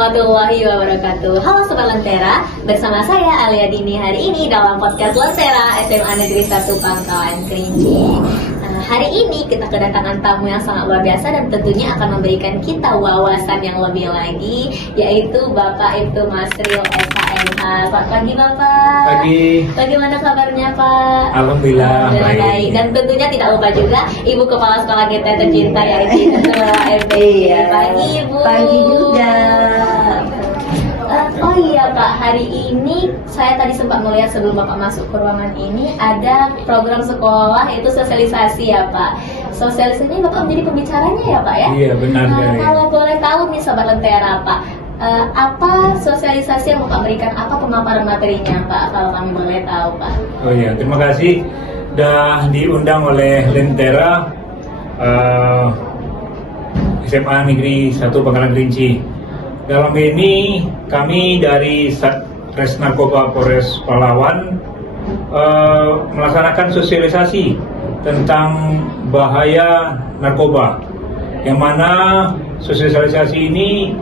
warahmatullahi wabarakatuh. Halo Sobat Lentera, bersama saya Alia Dini hari ini dalam podcast Lentera SMA Negeri 1 Pangkalan Kerinci. Hari ini kita kedatangan tamu yang sangat luar biasa dan tentunya akan memberikan kita wawasan yang lebih lagi, yaitu Bapak Ibtu Masril SHMH. Selamat pagi Bapak. Pagi. Bagaimana kabarnya Pak? Alhamdulillah baik. Dan tentunya tidak lupa juga Ibu Kepala Sekolah kita tercinta yaitu MP. Pagi Ibu. Pagi juga. Oh iya Pak, hari ini saya tadi sempat melihat sebelum Bapak masuk ke ruangan ini ada program sekolah yaitu sosialisasi ya Pak. Sosialisasinya Bapak menjadi pembicaranya ya Pak ya? Iya benar. Kalau boleh tahu nih Sobat Lentera Pak, apa sosialisasi yang Bapak berikan, apa pemaparan materinya Pak, kalau kami boleh tahu Pak? Oh iya, terima kasih sudah diundang oleh Lentera SMA Negeri 1 Pangkalan Kerinci. Dalam ini kami dari Satres Narkoba Polres Palawan melaksanakan sosialisasi tentang bahaya narkoba, yang mana sosialisasi ini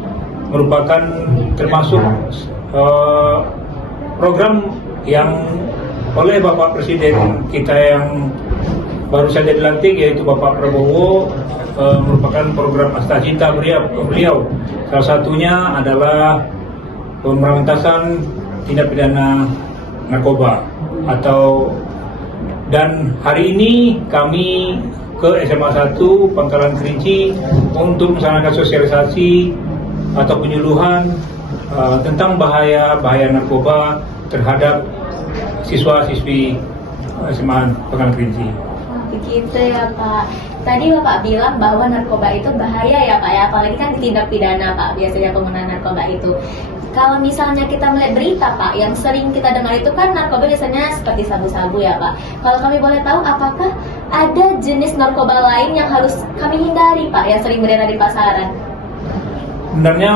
merupakan termasuk program yang oleh Bapak Presiden kita yang baru saja dilantik, yaitu Bapak Prabowo, merupakan program Asta Cinta beliau. Salah satunya adalah pemberantasan tindak pidana narkoba dan hari ini kami ke SMA 1 Pangkalan Kerinci untuk melaksanakan sosialisasi atau penyuluhan tentang bahaya narkoba terhadap siswa-siswi SMA Pangkalan Kerinci. Begitu ya Pak. Tadi Bapak bilang bahwa narkoba itu bahaya ya Pak ya, apalagi kan ditindak pidana Pak biasanya penggunaan narkoba itu. Kalau misalnya kita melihat berita Pak, yang sering kita dengar itu kan narkoba biasanya seperti sabu-sabu ya Pak. Kalau kami boleh tahu, apakah ada jenis narkoba lain yang harus kami hindari Pak, yang sering beredar di pasaran? Sebenarnya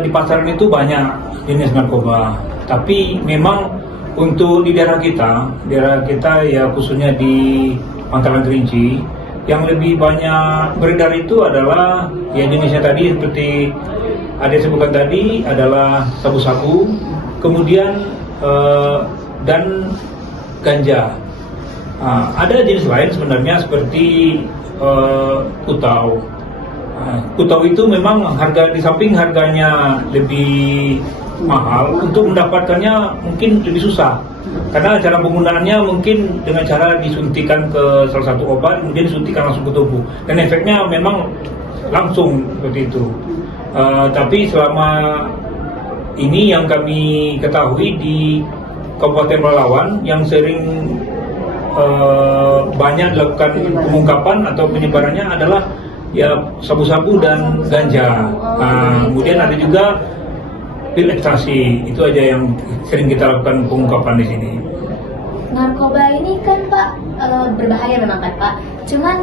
di pasaran itu banyak jenis narkoba, tapi memang untuk di daerah kita ya khususnya di Pangkalan Kerinci, yang lebih banyak beredar itu adalah ya jenisnya tadi seperti ada sebutkan tadi adalah sabu-sabu, kemudian dan ganja. Ada jenis lain sebenarnya seperti kutau. Kutau itu memang di samping harganya lebih mahal, untuk mendapatkannya mungkin lebih susah karena cara penggunaannya mungkin dengan cara disuntikan ke salah satu obat, kemudian disuntikan langsung ke tubuh dan efeknya memang langsung seperti itu. Tapi selama ini yang kami ketahui di Kabupaten Palawan yang sering banyak dilakukan pengungkapan atau penyebarannya adalah ya sabu-sabu dan ganja. Kemudian ada juga pil ekstasi, itu aja yang sering kita lakukan pengungkapan di sini. Narkoba ini kan Pak berbahaya memang kan Pak. Cuman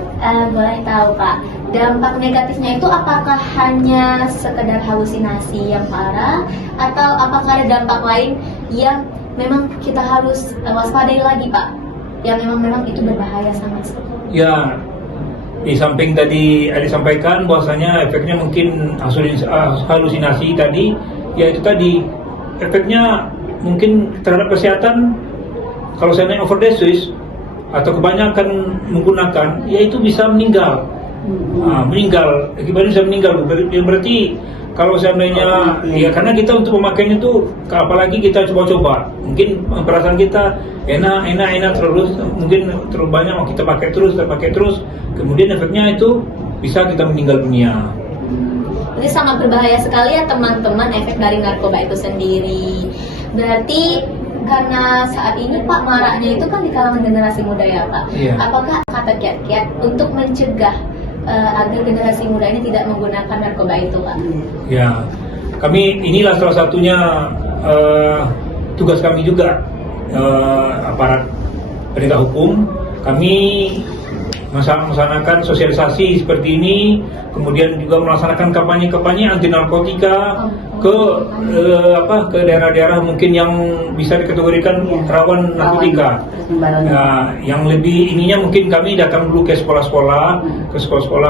boleh tahu Pak, dampak negatifnya itu apakah hanya sekedar halusinasi yang parah, atau apakah ada dampak lain yang memang kita harus waspadai lagi Pak, yang memang itu berbahaya sangat? Ya, di samping tadi ada disampaikan bahwasanya efeknya mungkin halusinasi tadi, ya itu tadi efeknya mungkin terhadap kesehatan. Kalau saya naik overdosis atau kebanyakan menggunakan, ya itu bisa meninggal. Akibatnya bisa meninggal. Berarti kalau seandainya, ya karena kita untuk pemakaiannya itu, apalagi kita coba-coba, mungkin perasaan kita enak terus, mungkin terlalu banyak kita pakai terus, kemudian efeknya itu bisa kita meninggal dunia. Ini sangat berbahaya sekali ya teman-teman, efek dari narkoba itu sendiri. Berarti karena saat ini Pak maraknya itu kan di kalangan generasi muda ya Pak. Iya. Apakah kata kiat-kiat untuk mencegah agar generasi muda ini tidak menggunakan narkoba itu Pak? Ya, kami inilah salah satunya tugas kami juga, aparat penegak hukum. Kami melaksanakan sosialisasi seperti ini, kemudian juga melaksanakan kampanye anti narkotika ke daerah-daerah mungkin yang bisa dikategorikan rawan narkotika. Nah, yang lebih ininya mungkin kami datang dulu ke sekolah-sekolah,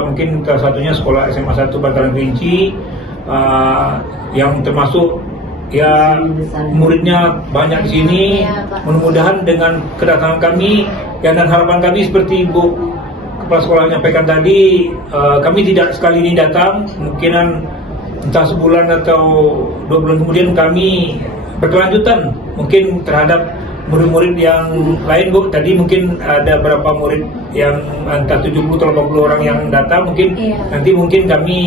mungkin salah satunya sekolah SMA 1 Pangkalan Kerinci, yang termasuk ya muridnya banyak di sini. Mudah-mudahan dengan kedatangan kami dan harapan kami seperti Ibu Kepala Sekolah menyampaikan tadi, kami tidak sekali ini datang, mungkinan entah sebulan atau 2 bulan kemudian kami berkelanjutan mungkin terhadap murid-murid yang lain, Bu. Tadi mungkin ada berapa murid yang entah 70 atau 80 orang yang datang, mungkin nanti mungkin kami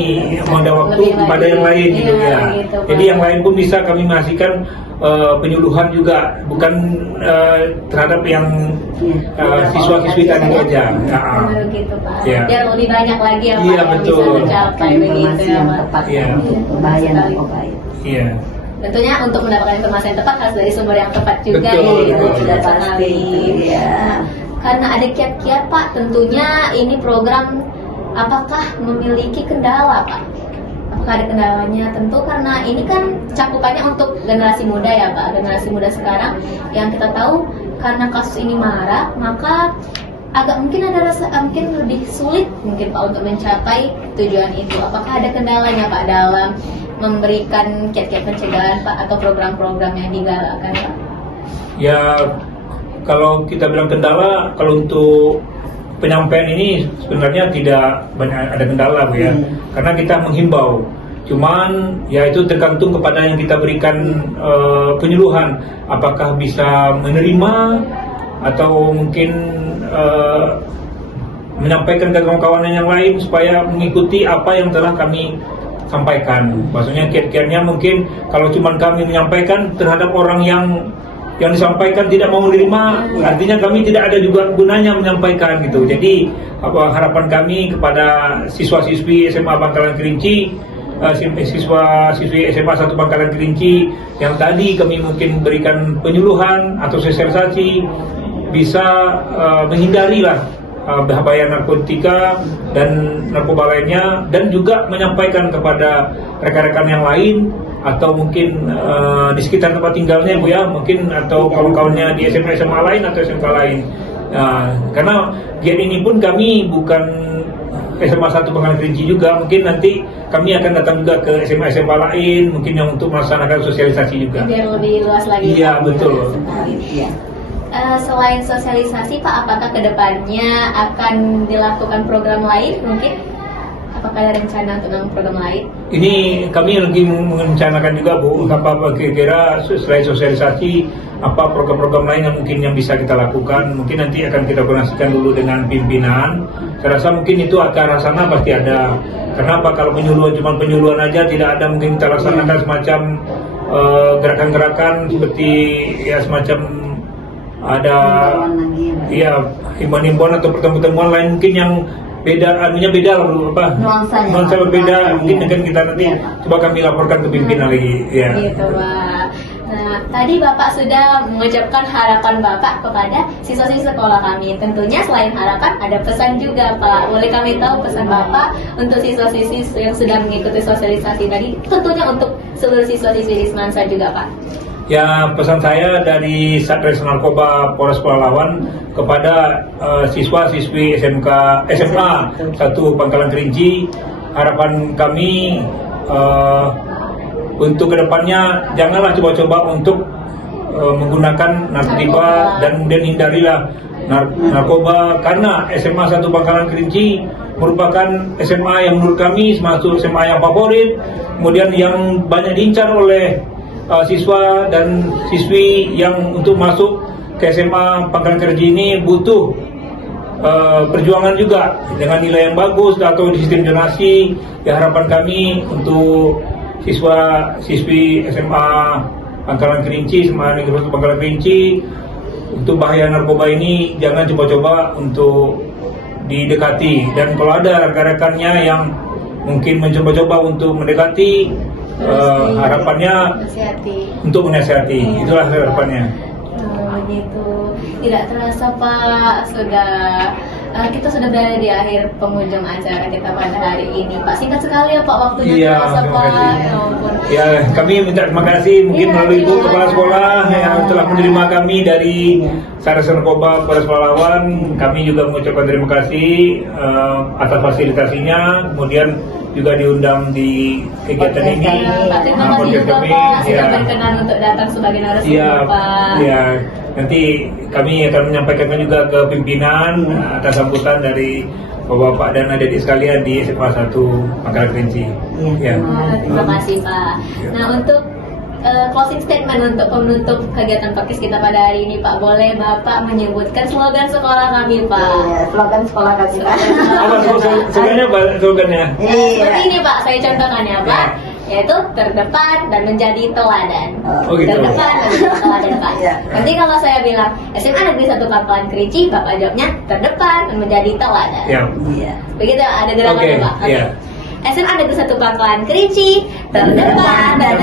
ada waktu kepada yang lain gitu ya. Gitu, jadi yang lain pun bisa kami menghasilkan penyuluhan juga, bukan terhadap yang siswa-siswi tadi aja. Benar gitu Pak. Ya. Biar lebih banyak lagi ya Pak Iya, yang betul. bisa tercapai begitu ya Pak. tepat Iya. bahaya narkoba. Iya. Tentunya untuk mendapatkan informasi yang tepat harus dari sumber yang tepat juga Betul, ya, betul. sudah Pasti. sekali. Iya. Karena ada kiat-kiat Pak, tentunya ini program apakah memiliki kendala Pak? Apakah ada kendalanya? Tentu karena ini kan cakupannya untuk generasi muda ya Pak, generasi muda sekarang yang kita tahu karena kasus ini marak, maka agak mungkin ada rasa mungkin lebih sulit mungkin Pak untuk mencapai tujuan itu. Apakah ada kendalanya Pak dalam memberikan kiat-kiat pencegahan Pak atau program-program yang digalakkan Pak? Ya, kalau kita bilang kendala, kalau untuk penyampaian ini sebenarnya tidak banyak ada kendala, Bu ya. Karena kita menghimbau. Cuman ya itu tergantung kepada yang kita berikan penyuluhan, apakah bisa menerima atau mungkin menyampaikan ke kawan-kawan yang lain supaya mengikuti apa yang telah kami sampaikan. Maksudnya kiat-kiatnya mungkin kalau cuma kami menyampaikan terhadap orang yang disampaikan tidak mau menerima, artinya kami tidak ada juga gunanya menyampaikan gitu. Jadi harapan kami kepada siswa-siswi SMA Pangkalan Kerinci, siswa-siswi SMA 1 Pangkalan Kerinci yang tadi kami mungkin berikan penyuluhan atau sosialisasi bisa menghindarilah bahaya narkotika dan narkoba lainnya, dan juga menyampaikan kepada rekan-rekan yang lain atau mungkin di sekitar tempat tinggalnya, Bu ya, mungkin atau kawan-kawannya di SMA lain atau SMK lain. Karena giat ini pun kami bukan SMA 1 Pangkalan Kerinci juga, mungkin nanti kami akan datang juga ke SMA lain mungkin yang untuk melaksanakan sosialisasi juga. Biar lebih luas lagi. Iya, Pak. betul. Iya. Selain sosialisasi Pak, apakah kedepannya akan dilakukan program lain mungkin? Apakah ada rencana untuk program lain? Ini kami lagi merencanakan juga, Bu, apa kira-kira selain sosialisasi apa program-program lain yang mungkin yang bisa kita lakukan. Mungkin nanti akan kita koordinasikan dulu dengan pimpinan. Saya rasa mungkin itu ke arah sana pasti ada. Kenapa kalau penyuluhan cuma penyuluhan aja tidak ada, mungkin kita laksanakan semacam gerakan-gerakan seperti ya semacam ada ya himbauan-himbauan atau pertemuan-pertemuan lain mungkin yang beda, anunya beda lah, apa nuansa berbeda, mungkin akan kita nanti coba kami laporkan ke pimpinan lagi ya. Gitu Pak. Nah, tadi Bapak sudah mengucapkan harapan Bapak kepada siswa-siswa sekolah kami. Tentunya selain harapan ada pesan juga Pak. Boleh kami tahu pesan Bapak untuk siswa-siswi yang sudah mengikuti sosialisasi tadi, tentunya untuk seluruh siswa-siswi di Semansa juga Pak. Ya, pesan saya dari Satres Narkoba Polres Pelalawan kepada siswa-siswi SMA 1 Pangkalan Kerinci, harapan kami untuk kedepannya janganlah coba-coba untuk menggunakan narkoba dan kemudian hindarilah narkoba, karena SMA 1 Pangkalan Kerinci merupakan SMA yang menurut kami termasuk SMA yang favorit, kemudian yang banyak diincar oleh siswa dan siswi yang untuk masuk ke SMA Pangkalan Kerinci ini butuh perjuangan juga dengan nilai yang bagus atau di sistem zonasi. Ya, harapan kami untuk siswa-siswi SMA Pangkalan Kerinci, SMA Negeri 1 Pangkalan Kerinci, untuk bahaya narkoba ini jangan coba-coba untuk didekati, dan kalau ada rekan-rekannya yang mungkin mencoba-coba untuk mendekati, harapannya untuk menasihati. Itulah harapannya. Begitu. Tidak terasa Pak, kita sudah berada di akhir penghujung acara kita pada hari ini Pak. Singkat sekali ya Pak waktunya. Iya, terasa terima Pak. kasih. Ya ampun. Ya, kami minta terima kasih mungkin Iya, melalui Ibu terima Kepala kasih. Sekolah yang Iya. telah menerima kami dari Satres Narkoba Polres Pelalawan. Kami juga mengucapkan terima kasih atas fasilitasinya. Kemudian juga diundang di kegiatan Podcast ini. kami. Pak, terima Ah, kasih podcast juga kami, Pak sudah ya. berkenan untuk datang sebagai Iya, narasumber Pak. iya. Nanti kami akan menyampaikan juga ke pimpinan atas sambutan dari Bapak-bapak dan adik sekalian di SMA 1 Pangkalan Kerinci. Iya. Oh, terima kasih Pak. Nah untuk closing statement untuk penutup kegiatan podcast kita pada hari ini Pak, boleh Bapak menyebutkan slogan sekolah kami Pak? Iya, slogan sekolah kami Pak. Apa slogannya, Pak? Slogannya? Seperti ini Pak, saya contohkan ya Pak, yaitu terdepan dan menjadi teladan. Oh, gitu. Terdepan dan menjadi teladan Pak. Iya. Nanti kalau saya bilang SMA Negeri 1 Pangkalan Kerinci, Bapak jawabnya terdepan dan menjadi teladan. Ya. Iya. Begitu ada gerakannya Oke, Pak. Oke. iya. SMA Negeri 1 Pangkalan Kerinci, terdepan dan